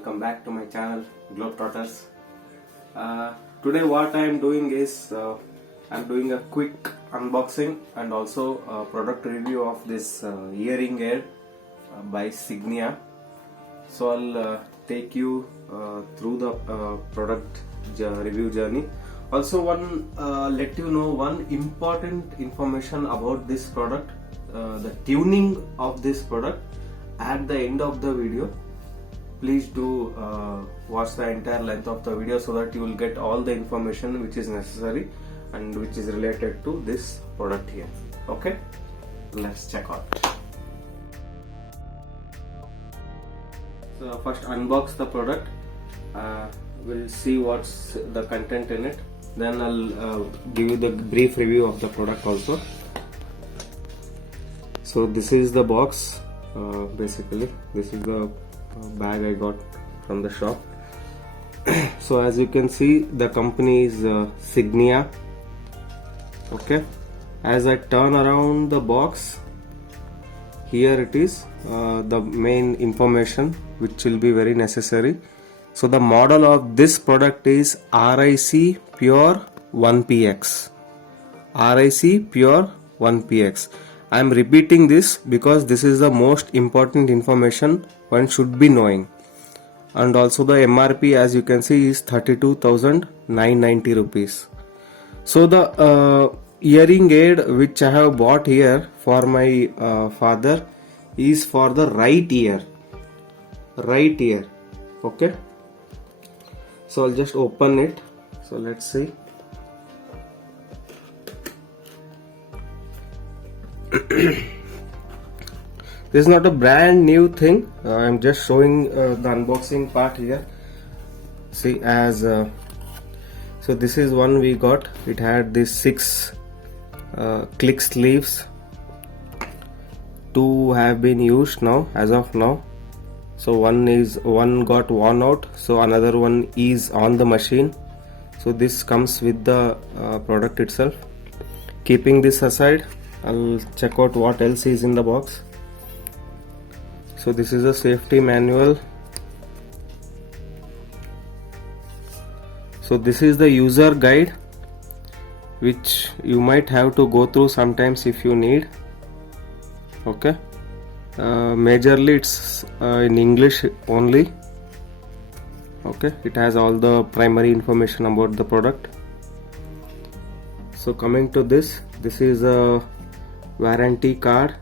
welcome back to my channel Globetrotters. Today what I am doing is I am doing a quick unboxing and also a product review of this hearing aid by Signia. So I'll take you through the product review journey. Also let you know one important information about this product, the tuning of this product at the end of the video. Please do watch the entire length of the video so that you will get all the information which is necessary and which is related to this product here. Okay, let's check out. So first unbox the product. We'll see what's the content in it. Then I'll give you the brief review of the product also. So this is the box. Basically this is the bag I got from the shop. So as you can see, the company is Signia. Okay, as I turn around the box, here it is, the main information which will be very necessary. So the model of this product is RIC Pure 1PX. RIC Pure 1PX. I am repeating this because this is the most important information one should be knowing. And also the MRP, as you can see, is 32,990 rupees. So the hearing aid which I have bought here for my father is for the right ear. Right ear. Okay. So I'll just open it. So let's see. This is not a brand new thing. I'm just showing the unboxing part here. See, as so this is one we got. It had these 6 click sleeves. 2 have been used now as of now. So one got worn out. So another one is on the machine. So this comes with the product itself. Keeping this aside, I'll check out what else is in the box. So this is a safety manual. So this is the user guide which you might have to go through sometimes if you need. Okay, majorly it's in English only. Okay, it has all the primary information about the product. So coming to this is a warranty card.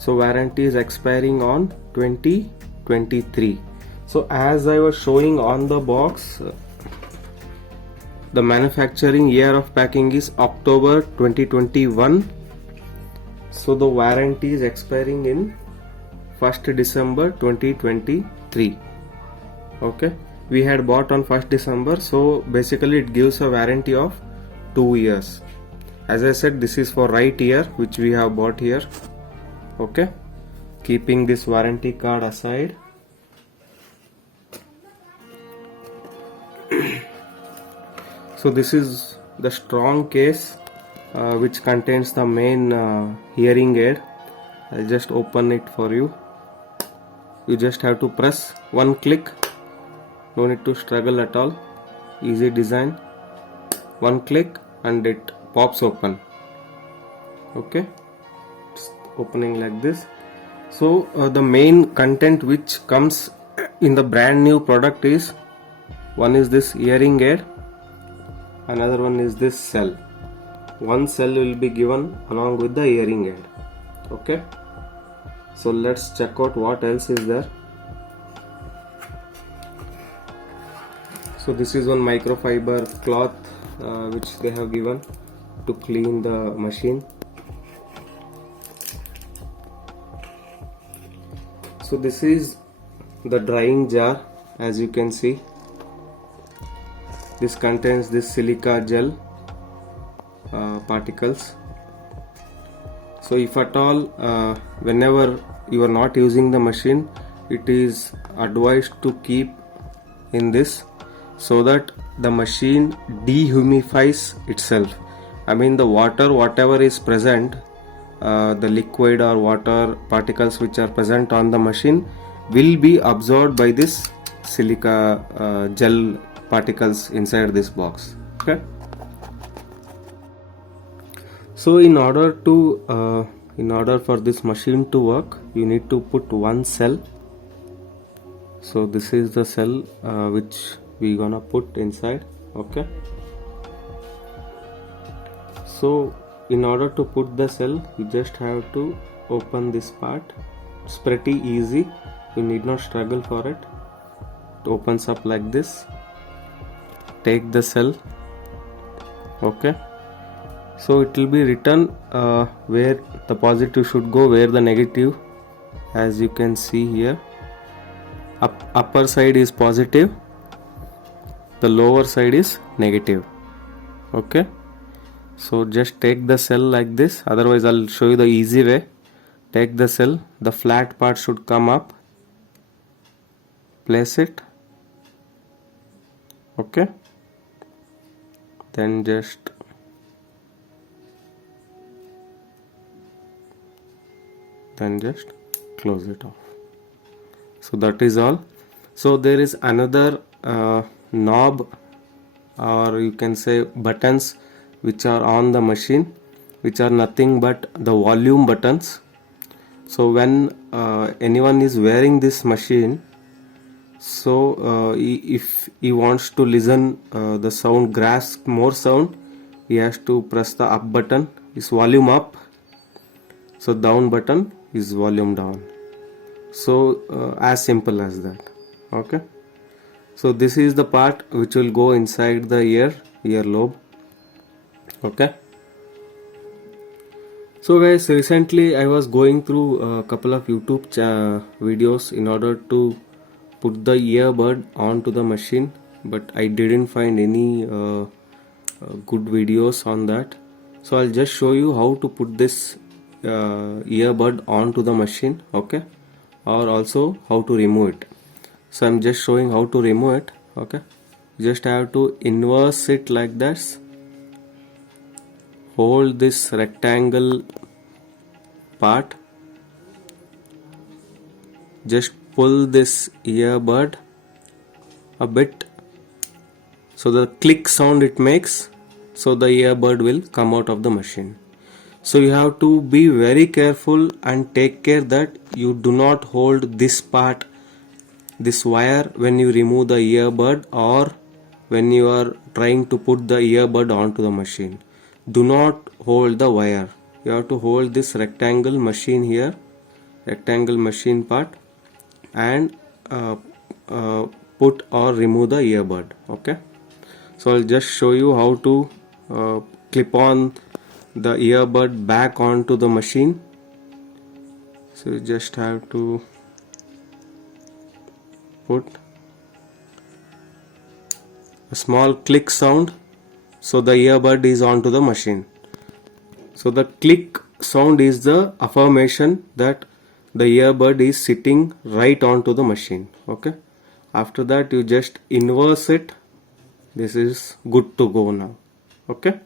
So warranty is expiring on 2023. So as I was showing on the box, the manufacturing year of packing is October 2021. So the warranty is expiring in 1st December 2023. Okay, we had bought on 1st December, so basically it gives a warranty of 2 years. As I said, this is for right ear which we have bought here. Okay, keeping this warranty card aside, so this is the strong case which contains the main hearing aid. I'll just open it for you. You just have to press one click, no need to struggle at all. Easy design, one click and it pops open. Okay, opening like this. So the main content which comes in the brand new product is, one is this hearing aid, another one is this cell. One cell will be given along with the hearing aid. Okay, so let's check out what else is there. So this is one microfiber cloth which they have given to clean the machine. So this is the drying jar. As you can see, this contains this silica gel particles. So if at all whenever you are not using the machine, it is advised to keep in this so that the machine dehumidifies itself. I mean the water, whatever is present, the liquid or water particles which are present on the machine, will be absorbed by this silica gel particles inside this box. Okay. So in order for this machine to work, you need to put one cell. So this is the cell which we gonna put inside. Okay. So in order to put the cell, you just have to open this part. It's pretty easy, you need not struggle for it. It opens up like this. Take the cell. Okay. So it will be written where the positive should go, where the negative, as you can see here. Upper side is positive, the lower side is negative. Okay. So just take the cell like this, otherwise I'll show you the easy way. Take the cell, the flat part should come up, place it. Okay. Then just close it off. So that is all. So there is another knob, or you can say buttons, which are on the machine, which are nothing but the volume buttons. So when anyone is wearing this machine, so if he wants to listen the sound, grasp more sound, he has to press the up button, is volume up. So down button is volume down. So as simple as that. Okay. So this is the part which will go inside the earlobe. Okay. So guys, recently I was going through a couple of YouTube videos in order to put the earbud onto the machine, but I didn't find any good videos on that. So I'll just show you how to put this earbud onto the machine. Okay. Or also how to remove it. So I'm just showing how to remove it. Okay. You just have to inverse it like this. Hold this rectangle part, just pull this earbud a bit, so the click sound it makes, so the earbud will come out of the machine. So you have to be very careful and take care that you do not hold this part, this wire, when you remove the earbud or when you are trying to put the earbud onto the machine. Do not hold the wire. You have to hold this rectangle machine here, rectangle machine part, and put or remove the earbud. Okay. So I'll just show you how to clip on the earbud back onto the machine. So you just have to put a small click sound, so the earbud is onto the machine. So the click sound is the affirmation that the earbud is sitting right onto the machine. Okay. After that you just inverse it. This is good to go now. Okay.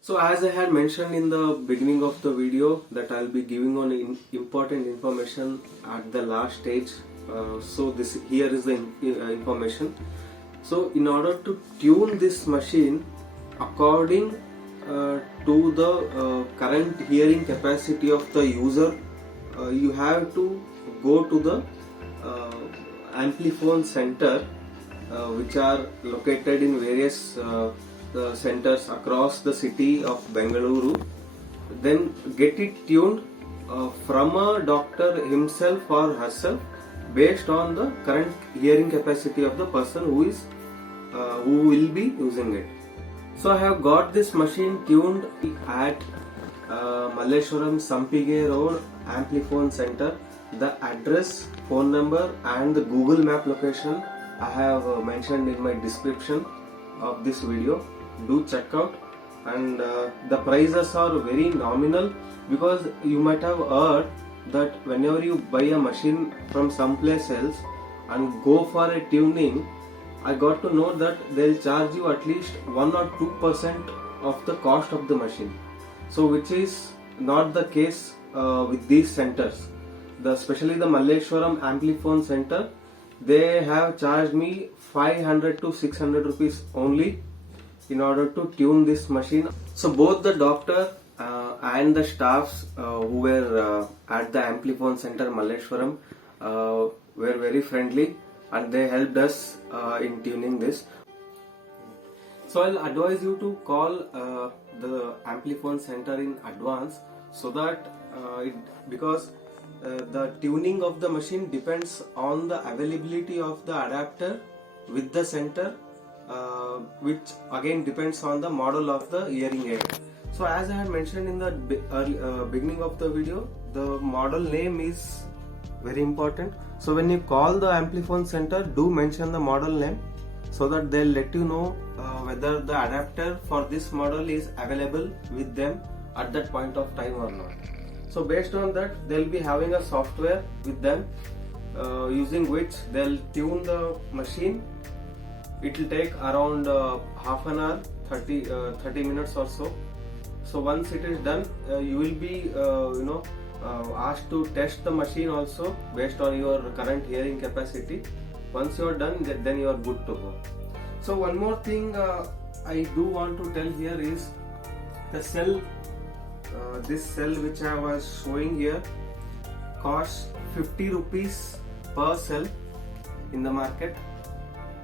So as I had mentioned in the beginning of the video that I'll be giving on important information at the last stage. So here is the information. So in order to tune this machine according to the current hearing capacity of the user, you have to go to the Amplifon center, which are located in various centers across the city of Bengaluru. Then get it tuned from a doctor himself or herself based on the current hearing capacity of the person who will be using it. So I have got this machine tuned at Malleswaram Sampige Road, Amplifon Center. The address, phone number and the Google Map location I have mentioned in my description of this video. Do check out, and the prices are very nominal, because you might have heard that whenever you buy a machine from someplace else and go for a tuning, I got to know that they'll charge you at least 1 or 2% of the cost of the machine. So which is not the case with these centers. especially the Malleswaram Amplifon center, they have charged me 500 to 600 rupees only in order to tune this machine. So both the doctor and the staffs who were at the Amplifon center Malleswaram were very friendly, and they helped us in tuning this. So I'll advise you to call the Amplifon center in advance, so that because the tuning of the machine depends on the availability of the adapter with the center, which again depends on the model of the hearing aid. So as I had mentioned in the beginning of the video, the model name is very important. So when you call the Amplifon center, do mention the model name, so that they'll let you know whether the adapter for this model is available with them at that point of time or not. So based on that, they'll be having a software with them using which they'll tune the machine. It will take around half an hour, 30 minutes or so. So once it is done, you will be asked to test the machine also based on your current hearing capacity. Once you are done, then you are good to go. So one more thing I do want to tell here is the cell. This cell which I was showing here costs 50 rupees per cell in the market.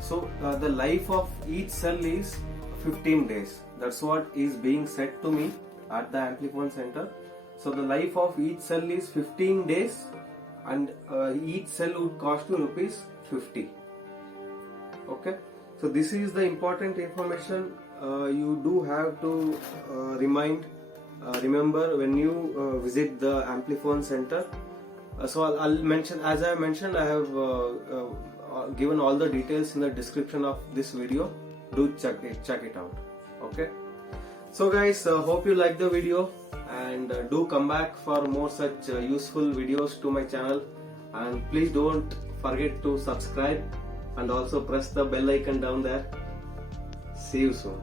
So the life of each cell is 15 days. That's what is being said to me at the Amplifon center. So the life of each cell is 15 days, and each cell would cost you rupees 50. Okay, so this is the important information you do have to remember when you visit the Amplifon center. So I'll mention, as I mentioned, I have given all the details in the description of this video. Do check it out. Okay, so guys, hope you like the video, and do come back for more such useful videos to my channel, and please don't forget to subscribe and also press the bell icon down there. See you soon.